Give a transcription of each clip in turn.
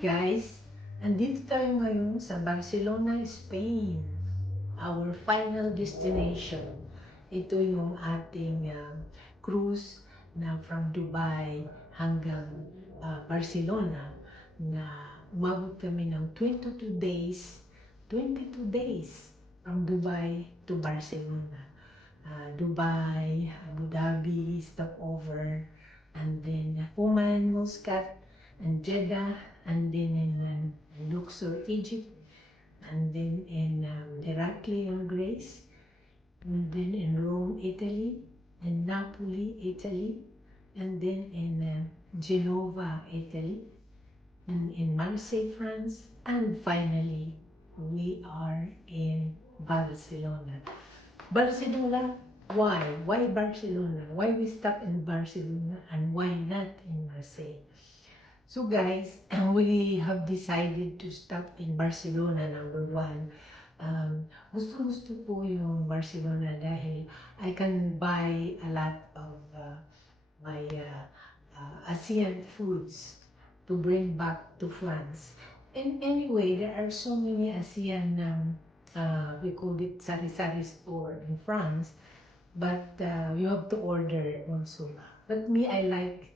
Guys, andito tayo ngayon sa Barcelona, Spain. Our final destination. Ito yung ating cruise na from Dubai hanggang Barcelona na umabot kami ng 22 days. 22 days from Dubai to Barcelona. Dubai, Abu Dhabi, stopover, and then Oman, Muscat, and Jeddah, and then in Luxor, Egypt, and then in Heraklion and Greece, and then in Rome, Italy, and Napoli, Italy, and then in Genova, Italy, and in Marseille, France, and finally, we are in Barcelona. Barcelona, why? Why Barcelona? Why we stop in Barcelona and why not in Marseille? So guys, we have decided to stop in Barcelona, number one. Gusto po yung Barcelona dahil I can buy a lot of my ASEAN foods to bring back to France. And anyway, there are so many ASEAN, we call it sari-sari store in France, but you have to order also. But me, I like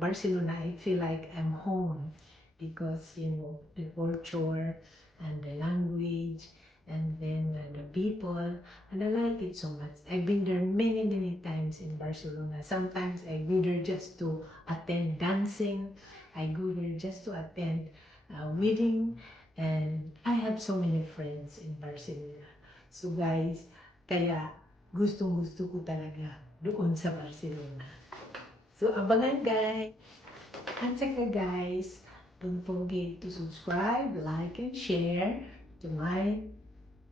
Barcelona. I feel like I'm home because, you know, the culture and the language and then the people, and I like it so much. I've been there many, many times in Barcelona. Sometimes I go there just to attend dancing. I go there just to attend wedding, and I have so many friends in Barcelona. So guys, kaya gustong-gusto ko talaga doon sa Barcelona. So, abangan guys! At saka guys, don't forget to subscribe, like, and share to my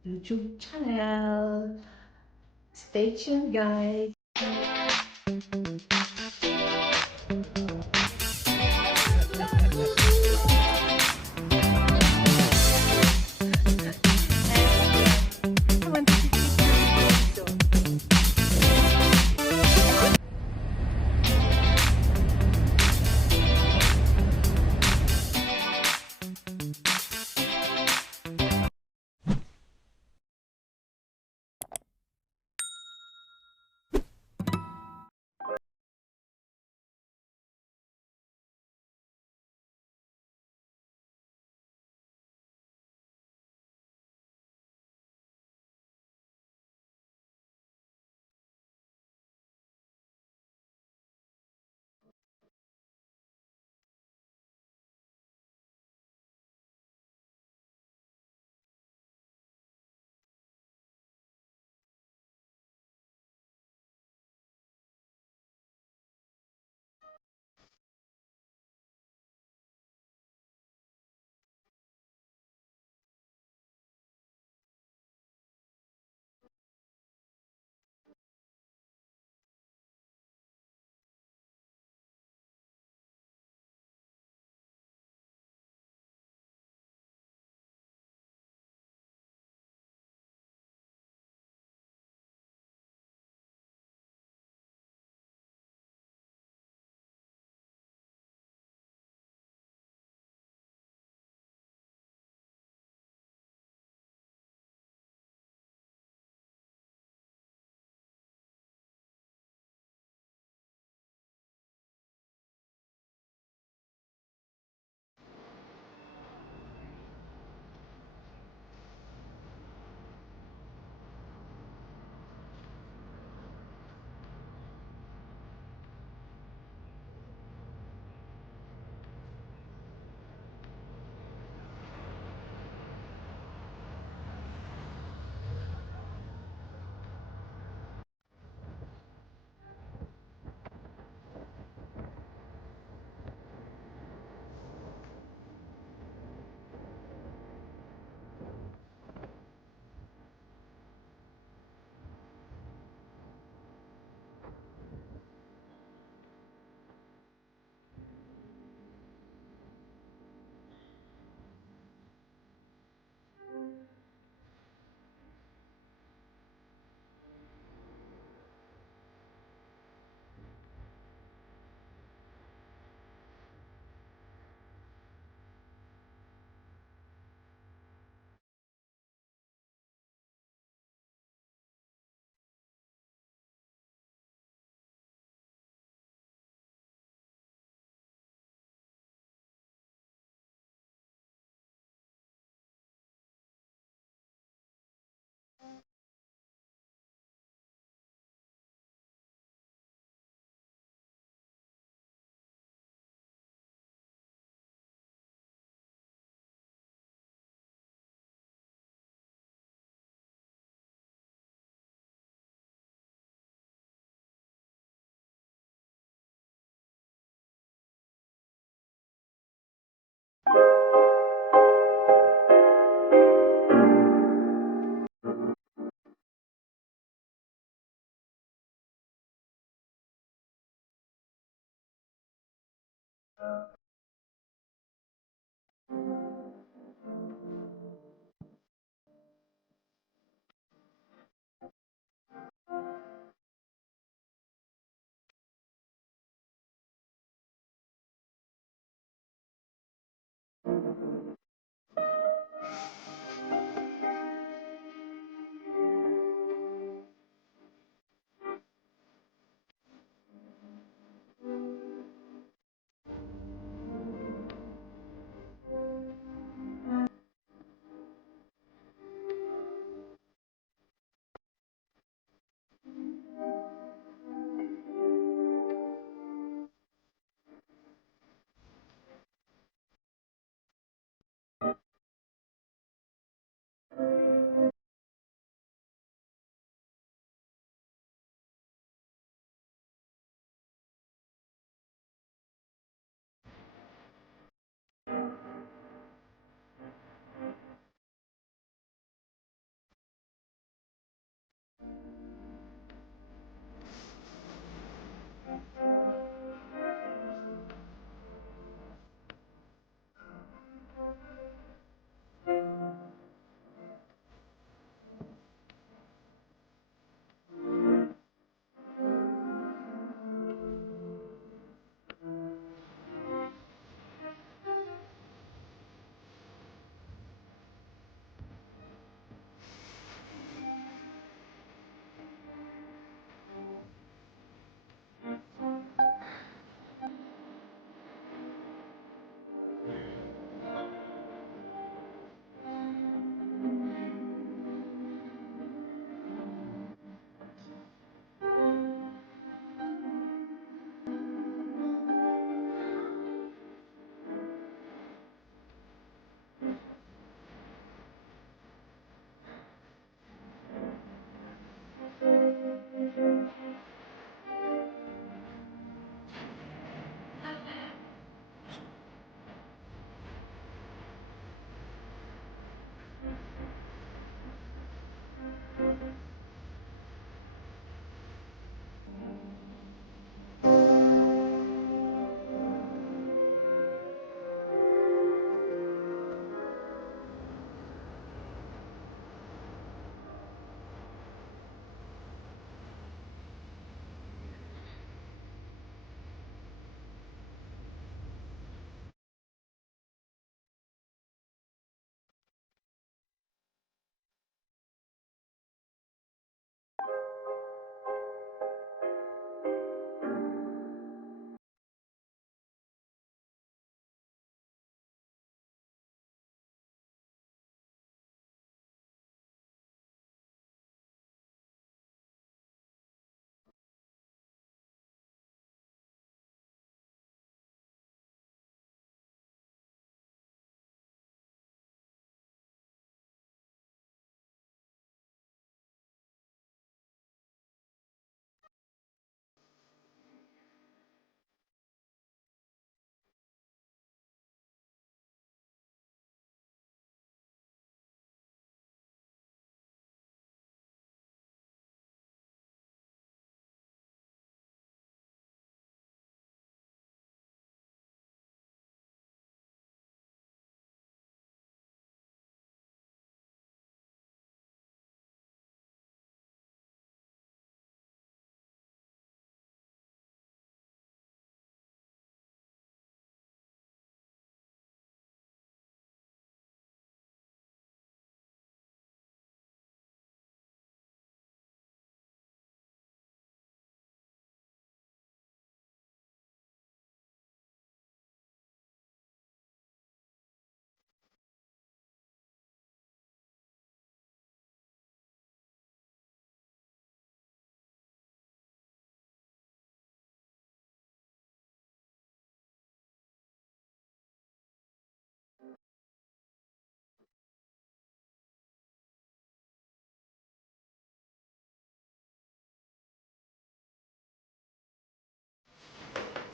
YouTube channel. Stay tuned guys!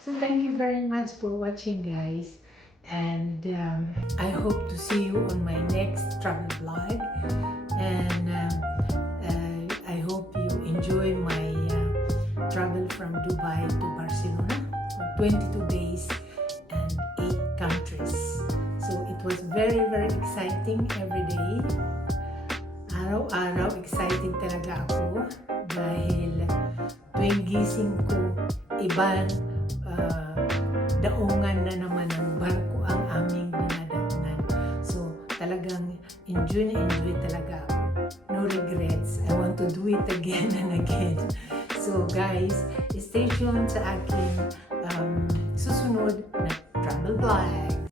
So thank you very much for watching, guys, and I hope to see you on my next travel vlog, and I hope you enjoy my travel from Dubai to Barcelona for 22 days, and was very, very exciting every day. Araw-araw excited talaga ako dahil tuwing gising ko, ibang daungan na naman ng barko ang aming dinadaanan. So talagang enjoy na enjoy talaga ako. No regrets. I want to do it again and again. So guys, stay tuned sa aking susunod na travel vlog.